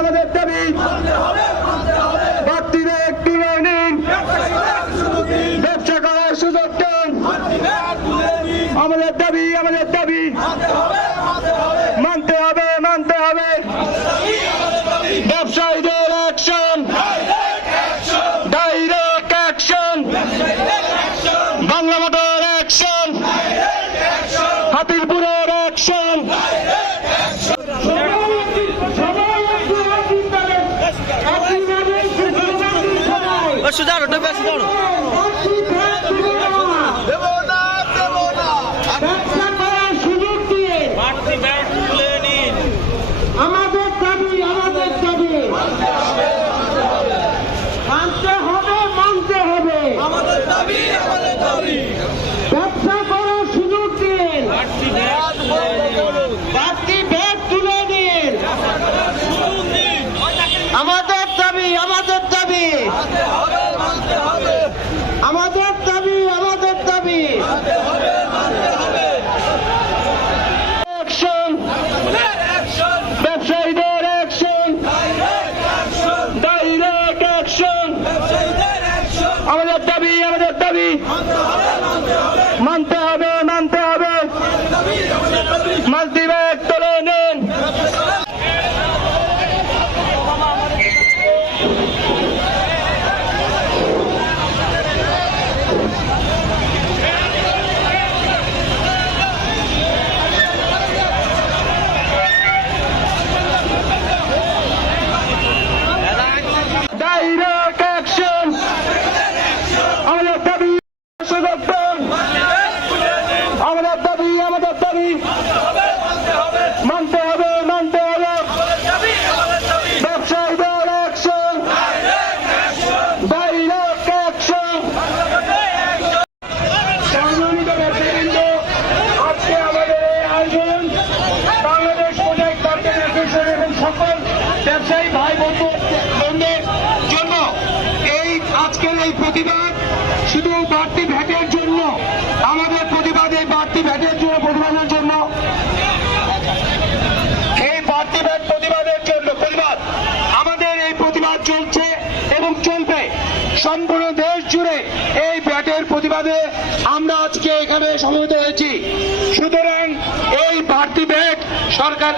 আমাদের দাবি বাড়তি ব্যাগ তুলে নিন, ব্যবসা করার সুযোগ দেন। আমাদের দাবি মানতে হবে ব্যবসায়ীদের action, direct action, Bangla motor action, হাতিরপুরের অ্যাকশন। আমাদের দাবি মানতে হবে ব্যবসা করার সুযোগ দিন, বাড়তি ব্যাগ তুলে দিন। আমাদের দাবি অ্যাকশন, ব্যবসায়ীদের অ্যাকশন, ডাইরেক্ট অ্যাকশন। আমাদের দাবি মানতে হবে মাল্টি ব্যাগ তুলে নিন। ডাইরেক্ট অ্যাকশন, আমাদের দাবি সুযোগ দেন। আমাদের দাবি মানতে হবে ব্যবসায়ীদের অ্যাকশন, ডাইরেক্ট অ্যাকশন। সম্মানিত ব্যবসায়ীবৃন্দ, আজকে আমাদের এই আয়োজন বাংলাদেশ প্রজেক্ট মার্কেট অ্যাসোসিয়েশন এবং সকল ব্যবসায়ী ভাই বোনদের জন্য আজকের এই প্রতিবাদ শুধু বাড়তি ভ্যাটের জন্য, আমাদের প্রতিবাদ এই বাড়তি ভ্যাটের জন্য, প্রতিবাদের জন্য, এই বাড়তি ভ্যাট প্রতিবাদের জন্য আমাদের এই প্রতিবাদ চলছে এবং চলবে সম্পূর্ণ দেশ জুড়ে। এই ভ্যাটের প্রতিবাদে আমরা আজকে এখানে সমবেত হয়েছি। সুতরাং এই বাড়তি ভ্যাট সরকার